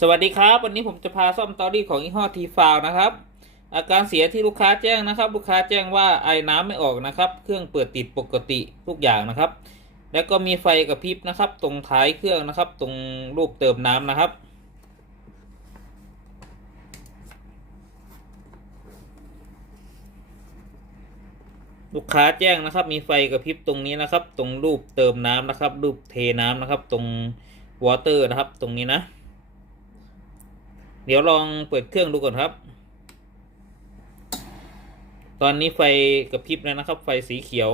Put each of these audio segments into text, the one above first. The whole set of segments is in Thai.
สวัสดีครับวันนี้ผมจะพาซ่อมเตารีดของยี่ห้อทีฟาวนะครับอาการเสียที่ลูกค้าแจ้งนะครับลูกค้าแจ้งว่าไอน้ำไม่ออกนะครับเครื่องเปิดติดปกติทุกอย่างนะครับแล้วก็มีไฟกระพริบนะครับตรงท้ายเครื่องนะครับตรงรูปเติมน้ำนะครับลูกค้าแจ้งนะครับมีไฟกระพริบตรงนี้นะครับตรงรูปเติมน้ำนะครับรูปเทน้ำนะครับตรงวอเตอร์นะครับตรงนี้นะเดี๋ยวลองเปิดเครื่องดูก่อนครับตอนนี้ไฟกระพริบแล้วนะครับไฟสีเขียว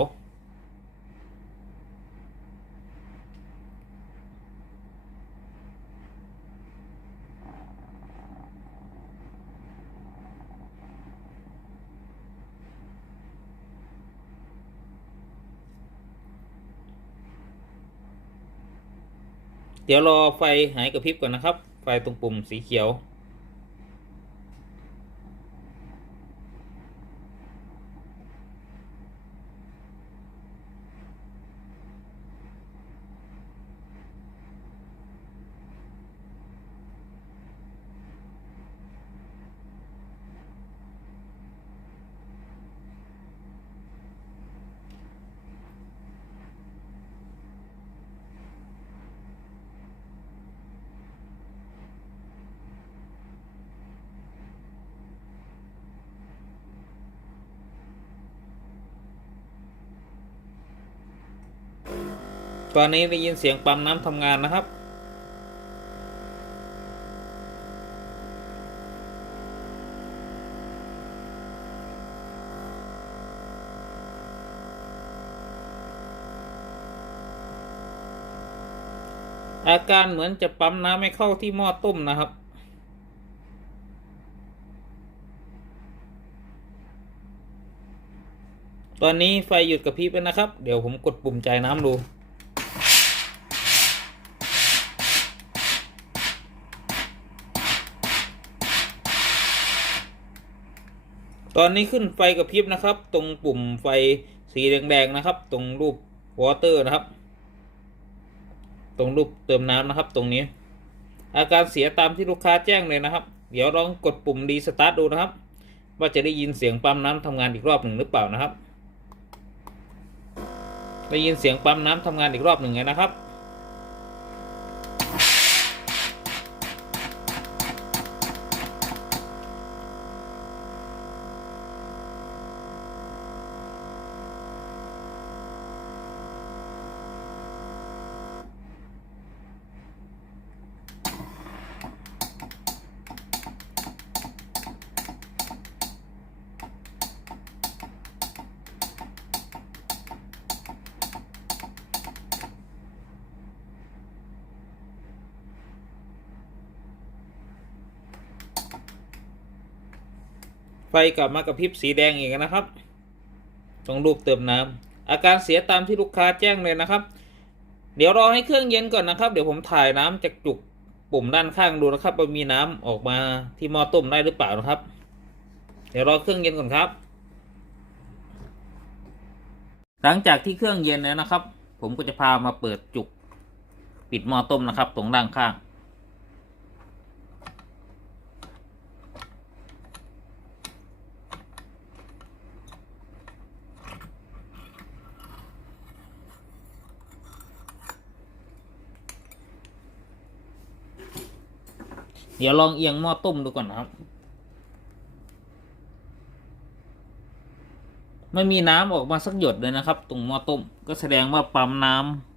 เดี๋ยวรอไฟหายกระพริบก่อนนะครับไฟตรงปุ่มสีเขียวตอนนี้ได้ยินเสียงปั๊มน้ำทำงานนะครับอาการเหมือนจะปั๊มน้ำไม่เข้าที่หม้อต้มนะครับตอนนี้ไฟหยุดกระพริบแล้วนะครับเดี๋ยวผมกดปุ่มจ่ายน้ำดูตอนนี้ขึ้นไฟกระพริบนะครับตรงปุ่มไฟสีแดงๆนะครับตรงรูปวอเตอร์นะครับตรงรูปเติมน้ำนะครับตรงนี้อาการเสียตามที่ลูกค้าแจ้งเลยนะครับเดี๋ยวลองกดปุ่มรีสตาร์ทดูนะครับว่าจะได้ยินเสียงปั๊มน้ำทำงานอีกรอบหนึ่งหรือเปล่านะครับได้ยินเสียงปั๊มน้ำทำงานอีกรอบหนึ่งไงนะครับไฟกลับมากระพริบสีแดงอีกนะครับตรงรูปเติมน้ำอาการเสียตามที่ลูกค้าแจ้งเลยนะครับเดี๋ยวรอให้เครื่องเย็นก่อนนะครับเดี๋ยวผมถ่ายน้ำจากจุกปุ่มด้านข้างดูนะครับว่ามีน้ำออกมาที่หม้อต้มได้หรือเปล่านะครับเดี๋ยวรอเครื่องเย็นก่อนครับหลังจากที่เครื่องเย็นแล้วนะครับผมก็จะพามาเปิดจุกปิดหม้อต้มนะครับตรงด้านข้างเดี๋ยวลองเอียงหม้อต้มดูก่อนนะครับไม่มีน้ำออกมาสักหยดเลยนะครับตรงหม้อต้มก็แสดงว่าปั๊มน้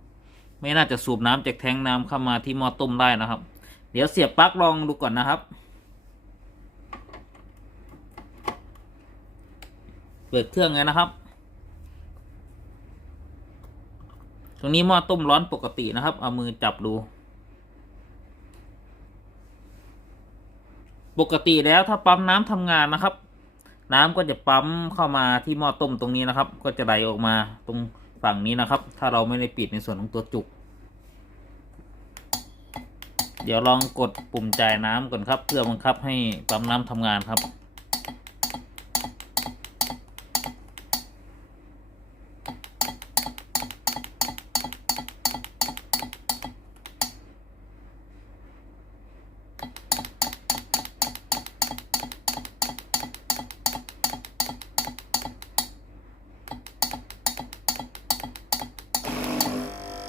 ำไม่น่าจะสูบน้ำจากแทงน้ำเข้ามาที่หม้อต้มได้นะครับเดี๋ยวเสียบปลั๊กลองดูก่อนนะครับเปิดเครื่องเลยนะครับตรงนี้หม้อต้มร้อนปกตินะครับเอามือจับดูปกติแล้วถ้าปั๊มน้ำทำงานนะครับน้ำก็จะปั๊มเข้ามาที่หม้อต้มตรงนี้นะครับก็จะไหลออกมาตรงฝั่งนี้นะครับถ้าเราไม่ได้ปิดในส่วนของตัวจุกเดี๋ยวลองกดปุ่มจ่ายน้ำก่อนครับเพื่อบังคับให้ปั๊มน้ำทำงานครับ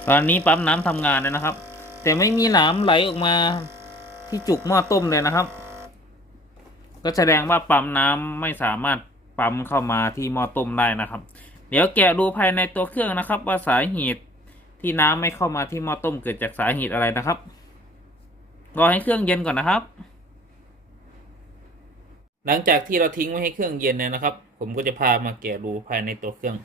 ตอนนี้ปั๊มน้ำทำงานเลยนะครับ แต่ไม่มีหนามไหลออกมาที่จุกหม้อต้มเลยนะครับ ก็แสดงว่าปั๊มน้ำไม่สามารถปั๊มเข้ามาที่หม้อต้มได้นะครับ เดี๋ยวแกะดูภายในตัวเครื่องนะครับ ว่าสาเหตุที่น้ำไม่เข้ามาที่หม้อต้มเกิดจากสาเหตุอะไรนะครับรอให้เครื่องเย็นก่อนนะครับ หลังจากที่เราทิ้งไว้ให้เครื่องเย็นเนี่ยนะครับ ผมก็จะพามาแกะดูภายในตัวเครื่อง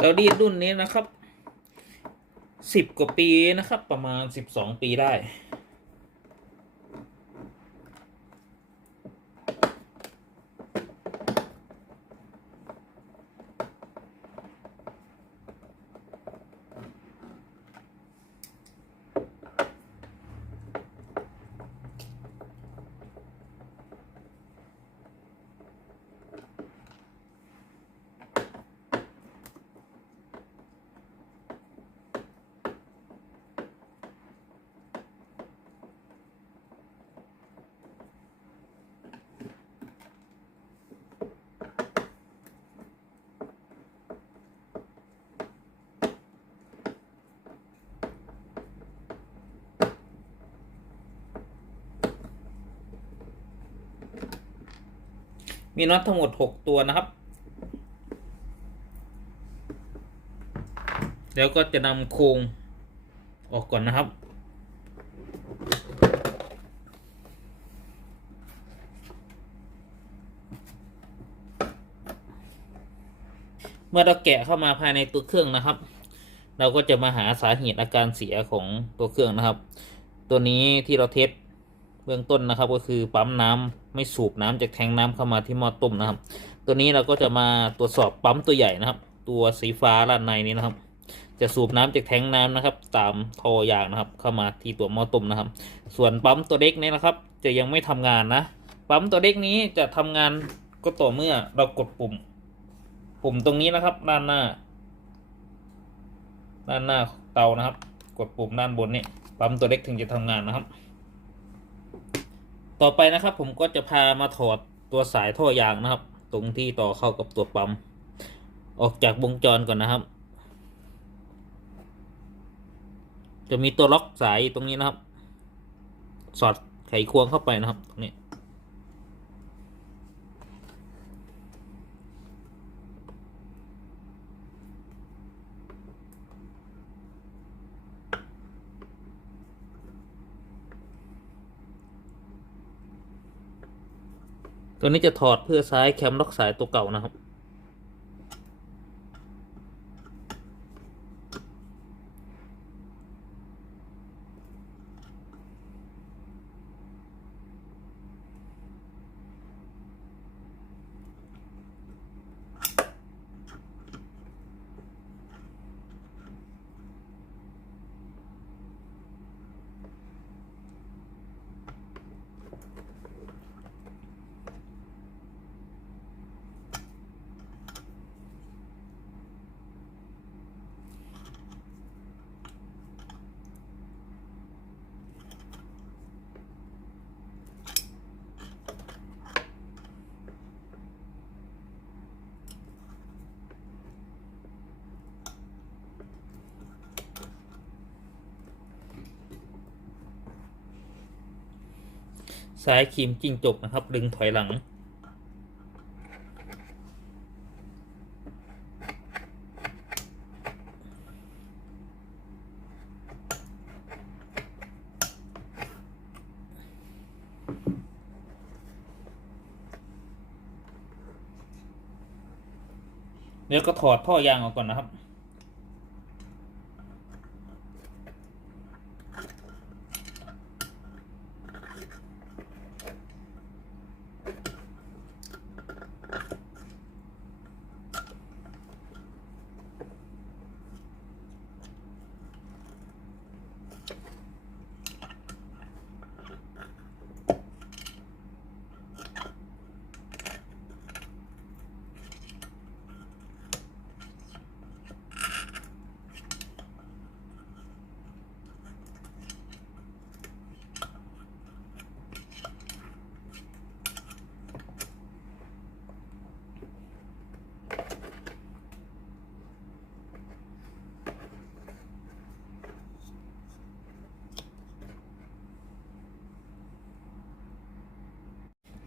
เราดีดรุ่นนี้นะครับ10 กว่าปีนะครับ ประมาณ12 ปีได้ มีน็อตทั้งหมด6 ตัวนะครับ แล้วก็จะนำโครงออกก่อนนะครับ เมื่อเราแกะเข้ามาภายในตัวเครื่องนะครับ เราก็จะมาหาสาเหตุอาการเสียของตัวเครื่องนะครับ ตัวนี้ที่เราเทสเบื้องต้นนะครับ ก็คือปั๊มน้ำไม่สูบน้ำจากแทงน้ำเข้ามาที่หม้อต้มนะครับ ตัวนี้เราก็จะมาตรวจสอบปั๊มตัวใหญ่นะครับ ตัวสีฟ้าด้านในนี้นะครับ จะสูบน้ำจากแทงน้ำนะครับ ตามท่อยางนะครับ เข้ามาที่ตัวหม้อต้มนะครับ ส่วนปั๊มตัวเล็กนี้นะครับ จะยังไม่ทำงานนะ ปั๊มตัวเล็กนี้จะทำงานก็ต่อเมื่อเรากดปุ่มตรงนี้นะครับ ด้านหน้าเตานะครับ กดปุ่มด้านบนนี่ปั๊มตัวเล็กถึงจะทำงานนะครับ ต่อไปนะครับ ผมก็จะพามาถอดตัวสายท่อยางนะครับ ตรงที่ต่อเข้ากับตัวปั๊มออกจากวงจรก่อนนะครับ จะมีตัวล็อกสายตรงนี้นะครับ สอดไขควงเข้าไปนะครับตรงนี้ ตัวนี้จะถอดเพื่อซ้ายแคมล็อกสายตัวเก่านะครับ สายครีมจิ้งจกนะครับ ดึงถอยหลัง เดี๋ยวก็ถอดท่อยางออกก่อนนะครับ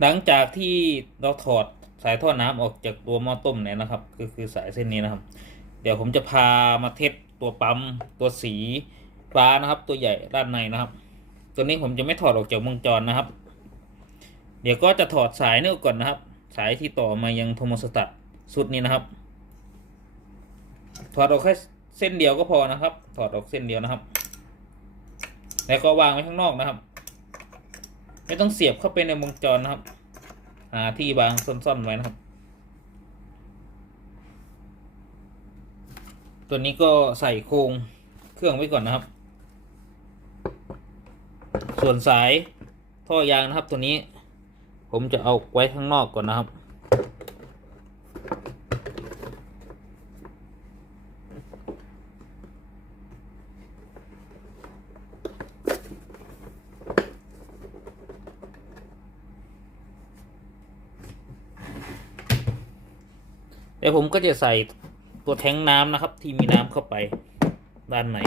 หลังจากที่เราถอดสายท่อน้ำออกจากตัวหม้อต้มเนี่ยนะครับก็คือสายเส้นนี้นะครับ เดี๋ยวผมจะพามาเทสตัวปั๊มตัวสีฟ้านะครับ ตัวใหญ่ด้านในนะครับ ตัวนี้ผมจะไม่ถอดออกจากวงจรนะครับ เดี๋ยวก็จะถอดสายนี่ก่อนนะครับ สายที่ต่อมายังโทโมสตัตสุดนี้นะครับ ถอดออกแค่เส้นเดียวก็พอนะครับ ถอดออกเส้นเดียวนะครับ แล้วก็วางไว้ข้างนอกนะครับ ไม่ต้องเสียบเข้าไปในวงจรนะครับหาที่วางซ่อนๆไว้นะครับ ตัวนี้ก็ใส่โครงเครื่องไว้ก่อนนะครับ ส่วนสายท่อยางนะครับ ตัวนี้ผมจะเอาไว้ข้างนอกก่อนนะครับเดี๋ยวผมก็จะใส่ตัวแทงน้ำนะครับ ที่มีน้ำเข้าไปด้านใน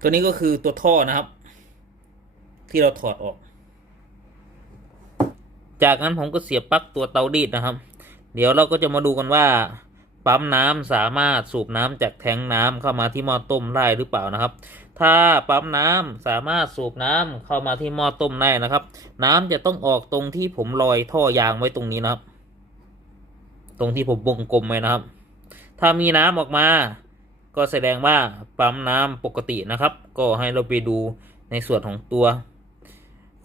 ตัวนี้ก็คือตัวท่อนะครับ ที่เราถอดออก จากนั้นผมก็เสียบปลั๊กตัวเตารีดนะครับ เดี๋ยวเราก็จะมาดูกันว่าปั๊มน้ำสามารถสูบน้ำจากแทงน้ำเข้ามาที่หม้อต้มได้หรือเปล่านะครับ ถ้าปั๊มน้ำสามารถสูบน้ำเข้ามาที่หม้อต้มได้นะครับ น้ำจะต้องออกตรงที่ผมลอยท่อยางไว้ตรงนี้นะครับ ตรงที่ผมวงกลมไว้นะครับ ถ้ามีน้ำออกมาก็แสดงว่าปั๊มน้ำปกตินะครับ ก็ให้เราไปดูในส่วนของตัว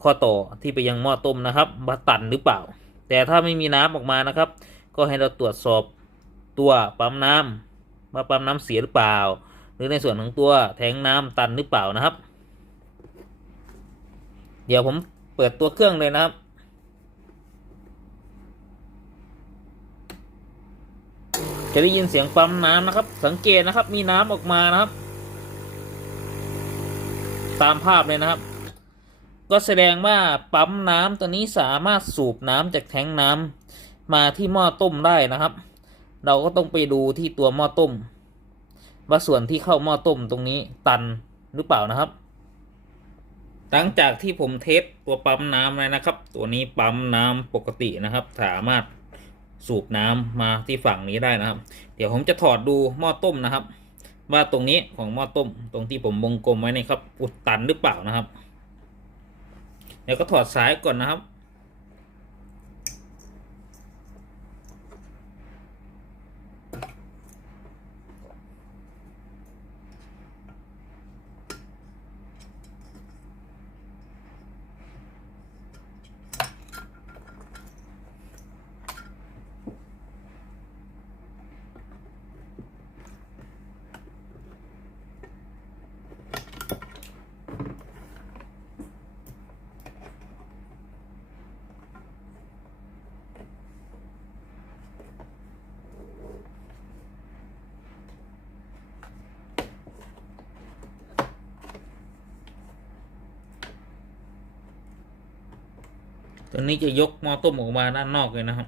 ข้อต่อที่ไปยังหม้อต้มนะครับว่าตันหรือเปล่า แต่ถ้าไม่มีน้ำออกมานะครับ ก็ให้เราตรวจสอบตัวปั๊มน้ำว่าปั๊มน้ำเสียหรือเปล่า หรือในส่วนของตัวแทงน้ำตันหรือเปล่านะครับ เดี๋ยวผมเปิดตัวเครื่องเลยนะครับ จะได้ยินเสียงปั๊มน้ำนะครับ สังเกตนะครับมีน้ำออกมานะครับ ตามภาพเลยนะครับ ก็แสดงว่าปั๊มน้ำตัวนี้สามารถสูบน้ำจากแทงน้ำมาที่หม้อต้มได้นะครับ เราก็ต้องไปดูที่ตัวหม้อต้มว่าส่วนที่เข้าหม้อต้มตรงนี้ตันหรือเปล่านะครับ หลังจากที่ผมเทสตัวปั๊มน้ำเลยนะครับ ตัวนี้ปั๊มน้ำปกตินะครับ สามารถสูบน้ำมาที่ฝั่งนี้ได้นะครับ เดี๋ยวผมจะถอดดูหม้อต้มนะครับ ว่าตรงนี้ของหม้อต้มตรงที่ผมวงกลมไว้นี่ครับอุดตันหรือเปล่านะครับ เดี๋ยวก็ถอดสายก่อนนะครับ ตัวนี้จะยกหม้อต้มออกมาด้านนอกเลยนะครับ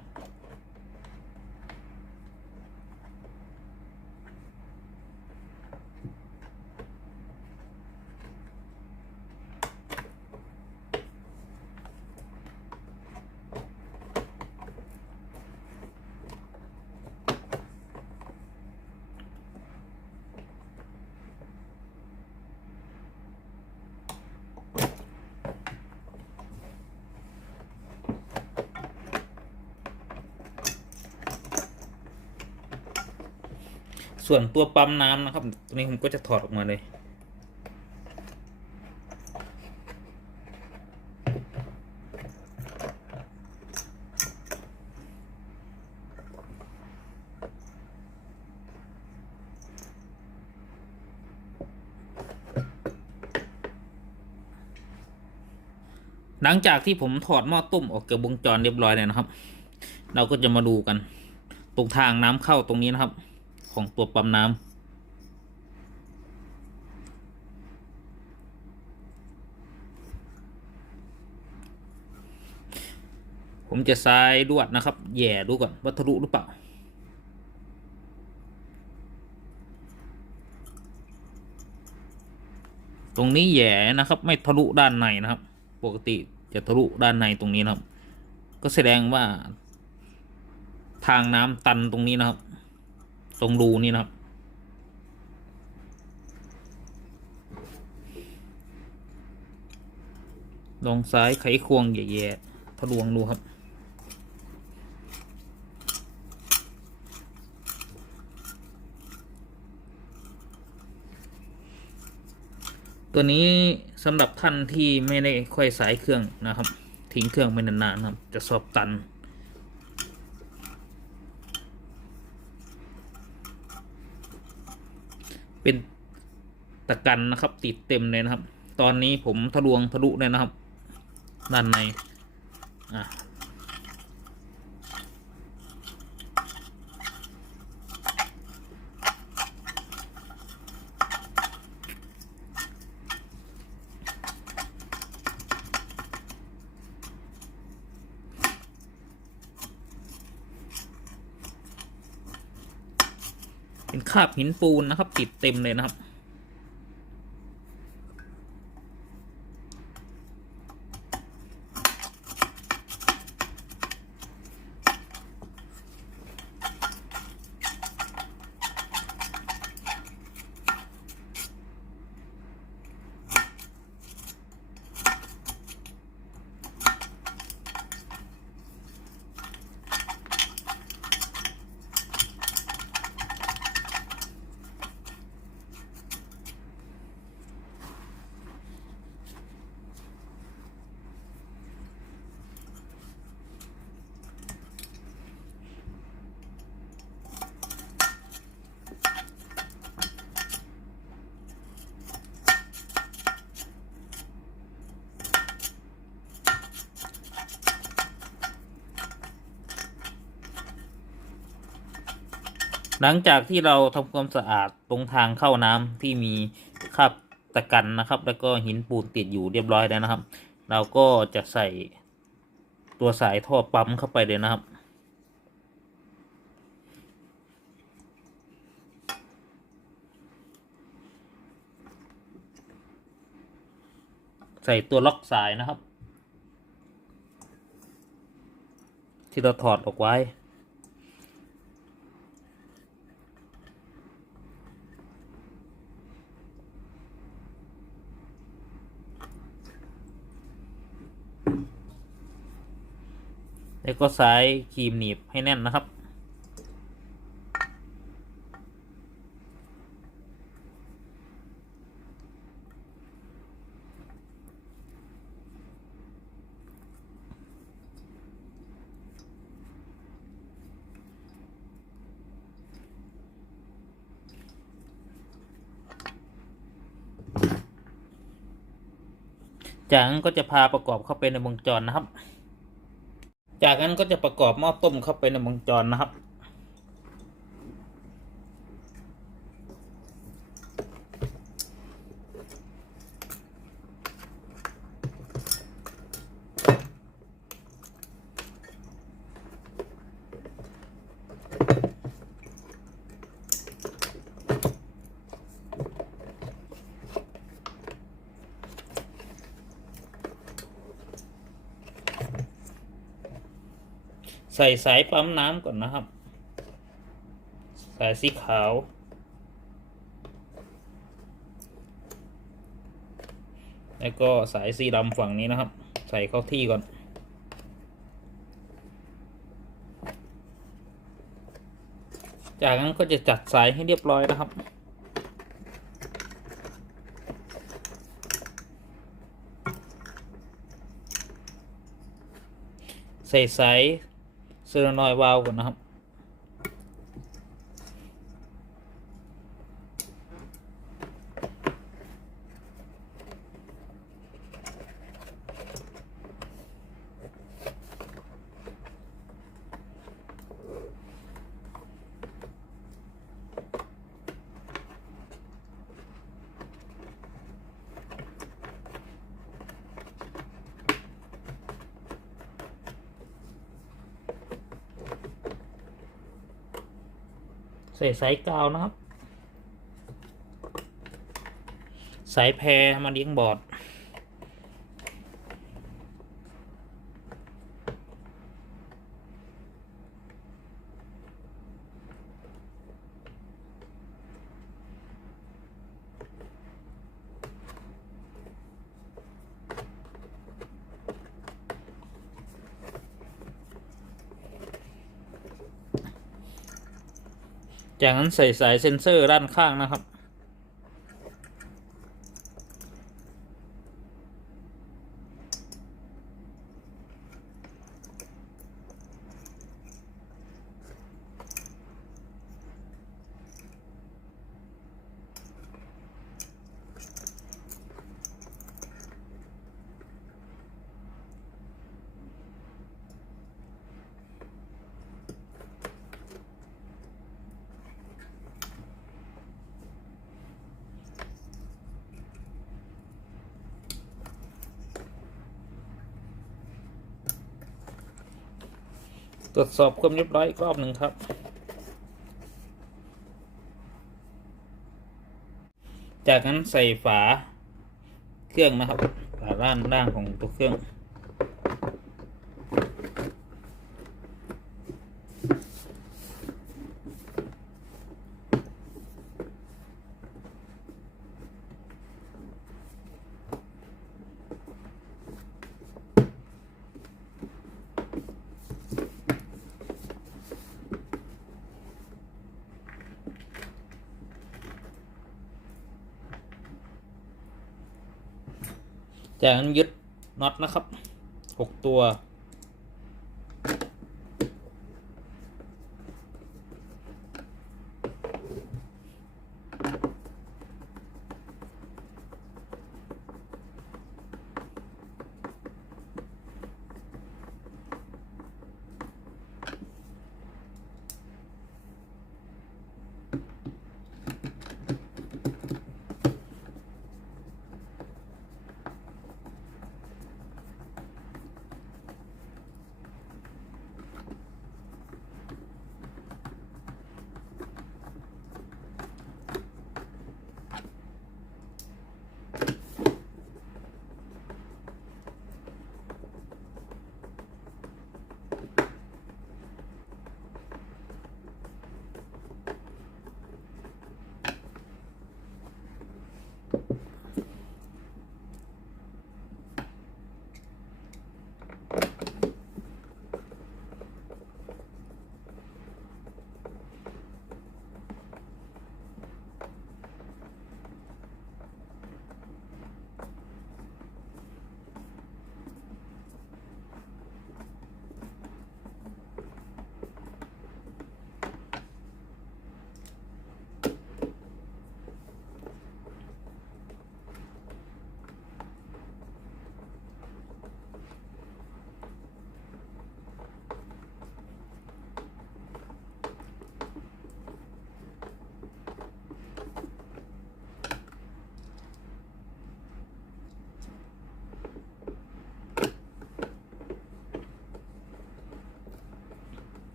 ส่วนตัวปั๊มน้ำนะครับตัวนี้ผมก็จะถอดออกมาเลย หลังจากที่ผมถอดหม้อต้มออกจากวงจรเรียบร้อยแล้วนะครับ เราก็จะมาดูกันตรงทางน้ำเข้าตรงนี้นะครับ ของตัวปั๊มน้ำผมจะซ้ายลวดนะครับแย่ดูก่อนว่าทะลุหรือเปล่า ตรงนี้แหย่นะครับ ไม่ทะลุด้านในนะครับ ปกติจะทะลุด้านในตรงนี้นะครับ ก็แสดงว่าทางน้ำตันตรงนี้นะครับ ตรงรูนี้นะครับลองซ้ายไขควงแย่ๆทะลวงดูครับตัวนี้สำหรับท่านที่ไม่ได้ค่อยสายเครื่องนะครับ ทิ้งเครื่องไปนานๆนะครับ จะสอบตัน เป็นตะกันนะครับ ติดเต็มเลยนะครับ ตอนนี้ผมทะลวงทะลุเลยนะครับ ด้านในเป็นคราบหินปูนนะครับ ติดเต็มเลยนะครับ หลังจากที่เราทำความสะอาดตรงทางเข้าน้ำที่มีคราบตะกันนะครับ แล้วก็หินปูนติดอยู่เรียบร้อยแล้วนะครับ เราก็จะใส่ตัวสายท่อปั๊มเข้าไปเลยนะครับ ใส่ตัวล็อกสายนะครับ ที่เราถอดออกไว้แล้วก็สายครีมหนีบให้แน่นนะครับ จากนั้นก็จะพาประกอบเข้าไปในวงจรนะครับ จากนั้นก็จะประกอบหม้อต้มเข้าไปในวงจรนะครับ ใส่สายปั๊มน้ำก่อนนะครับ สายสีขาว แล้วก็สายสีดำฝั่งนี้นะครับ ใส่เข้าที่ก่อน จากนั้นก็จะจัดสายให้เรียบร้อยนะครับ ใส่สายโซเลนอยด์วาล์วก่อนนะครับ ใส่สายกาวนะครับ สายแพรมาเลี้ยงบอร์ดจากนั้นใส่สายเซ็นเซอร์ด้านข้างนะครับ ตรวจสอบความเรียบร้อยอีกรอบหนึ่งครับ จากนั้นใส่ฝาเครื่องนะครับ ฝาด้านล่างของตัวเครื่อง จากนั้นยึดน็อตนะครับ6 ตัว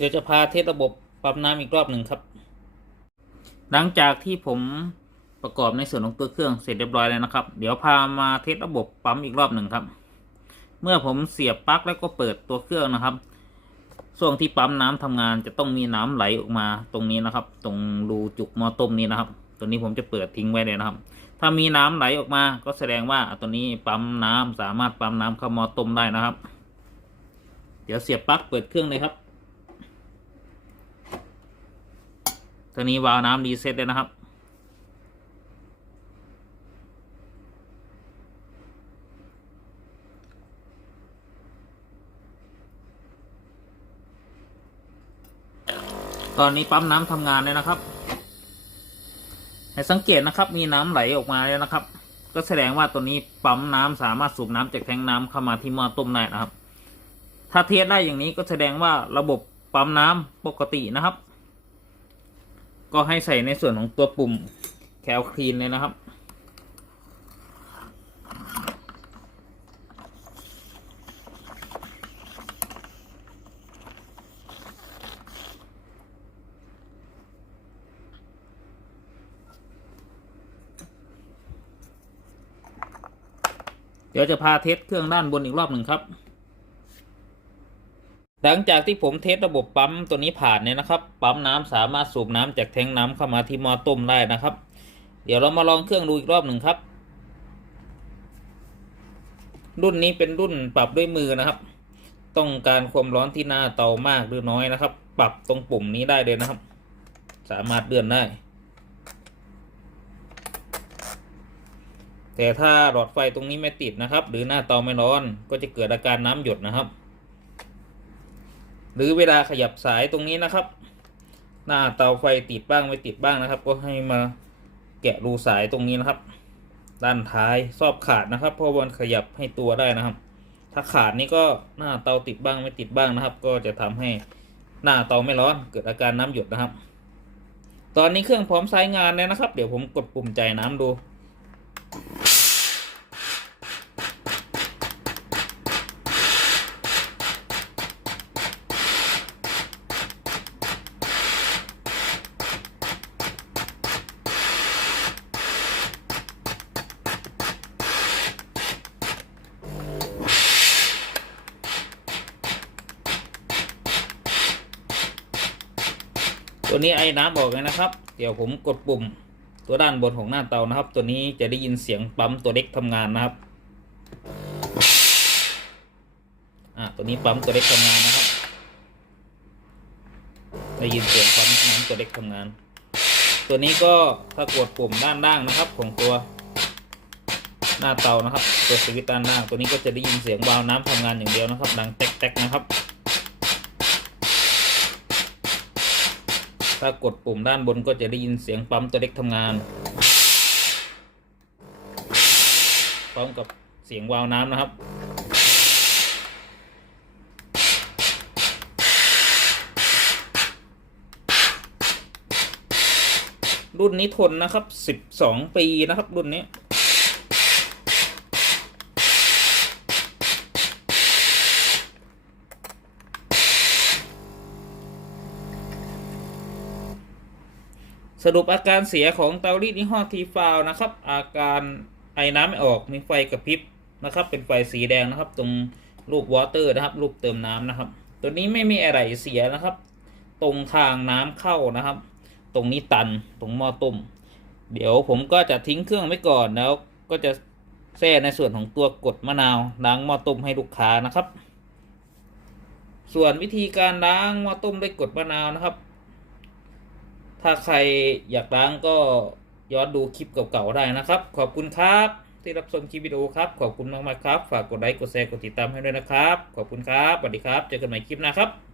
เดี๋ยวจะพาเทสระบบปั๊มน้ำอีกรอบหนึ่งครับ หลังจากที่ผมประกอบในส่วนของตัวเครื่องเสร็จเรียบร้อยแล้วนะครับ เดี๋ยวพามาเทสระบบปั๊มอีกรอบหนึ่งครับ เมื่อผมเสียบปลั๊กแล้วก็เปิดตัวเครื่องนะครับช่วงที่ปั๊มน้ำทำงานจะต้องมีน้ำไหลออกมาตรงนี้นะครับ ตรงรูจุกหม้อต้มนี้นะครับตัวนี้ผมจะเปิดทิ้งไว้เลยนะครับ ถ้ามีน้ำไหลออกมาก็แสดงว่าตัวนี้ปั๊มน้ำสามารถปั๊มน้ำเข้าหม้อต้มได้นะครับ เดี๋ยวเสียบปลั๊กเปิดเครื่องเลยครับตัวนี้วาล์วน้ำรีเซ็ตเลยนะครับ ตอนนี้ปั๊มน้ำทำงานเลยนะครับให้สังเกตนะครับมีน้ำไหลออกมาแล้วนะครับ ก็ ก็แสดงว่าตัวนี้ปั๊มน้ำสามารถสูบน้ำจากแทงน้ำเข้ามาที่หม้อต้มได้นะครับถ้าเทสได้อย่างนี้ก็แสดงว่าระบบปั๊มน้ำปกตินะครับก็ให้ใส่ในส่วนของตัวปุ่มแคลคลีนเลยนะครับเดี๋ยวจะพาเทสเครื่องด้านบนอีกรอบหนึ่งครับหลังจากที่ผมเทสระบบปั๊มตัวนี้ผ่านเนี่ยนะครับปั๊มน้ำสามารถสูบน้ำจากแทงน้ำเข้ามาที่หม้อต้มได้นะครับเดี๋ยวเรามาลองเครื่องดูอีกรอบหนึ่งครับรุ่นนี้เป็นรุ่นปรับด้วยมือนะครับต้องการความร้อนที่หน้าเตามากหรือน้อยนะครับปรับตรงปุ่มนี้ได้เลยนะครับสามารถเลื่อนได้แต่ถ้าหลอดไฟตรงนี้ไม่ติดนะครับหรือหน้าเตาไม่ร้อนก็จะเกิดอาการน้ำหยดนะครับหรือเวลาขยับสายตรงนี้นะครับหน้าเตาไฟติดบ้างไม่ติดบ้างนะครับก็ให้มาแกะรูสายตรงนี้นะครับด้านท้ายซอบขาดนะครับเพราะมันขยับให้ตัวได้นะครับถ้าขาดนี่ก็หน้าเตาติดบ้างไม่ติดบ้างนะครับก็จะทำให้หน้าเตาไม่ร้อนเกิดอาการน้ำหยดนะครับตอนนี้เครื่องพร้อมใช้งานแล้วนะครับเดี๋ยวผมกดปุ่มจ่ายน้ำดูตัวนี้ไอ้น้ำออกเลยนะครับเดี๋ยวผมกดปุ่มตัวด้านบนของหน้าเตานะครับตัวนี้จะได้ยินเสียงปั๊มตัวเล็กทำงานนะครับตัวนี้ปั๊มตัวเล็กทำงานนะครับได้ยินเสียงปั๊มน้ำตัวเล็กทำงานตัวนี้ก็ถ้ากดปุ่มด้านล่างนะครับของตัวหน้าเตานะครับตัวสวิตช์ด้านล่างตัวนี้ก็จะได้ยินเสียงวาล์วน้ำทำงานอย่างเดียวนะครับดังแต๊กๆนะครับถ้ากดปุ่มด้านบนก็จะได้ยินเสียงปั๊มตัวเล็กทำงานพร้อมกับเสียงวาล์วน้ำนะครับรุ่นนี้ทนนะครับ12 ปีนะครับรุ่นนี้สรุปอาการเสียของเตารีดยี่ห้อทีฟาวนะครับอาการไอน้ำไม่ออกมีไฟกระพริบนะครับเป็นไฟสีแดงนะครับตรงลูกวอเตอร์นะครับลูกเติมน้ำนะครับตัวนี้ไม่มีอะไรเสียนะครับตรงทางน้ำเข้านะครับตรงนี้ตันตรงหม้อต้มเดี๋ยวผมก็จะทิ้งเครื่องไว้ก่อนแล้วก็จะแช่ในส่วนของตัวกดมะนาวล้างหม้อต้มให้ลูกค้านะครับส่วนวิธีการล้างหม้อต้มด้วยกดมะนาวนะครับถ้าใครอยากล้างก็ย้อนดูคลิปเก่าๆได้นะครับขอบคุณครับที่รับชมคลิปวิดีโอครับขอบคุณมากๆครับฝากกดไลค์กดแชร์กดติดตามให้ด้วยนะครับขอบคุณครับสวัสดีครับเจอกันใหม่คลิปหน้าครับ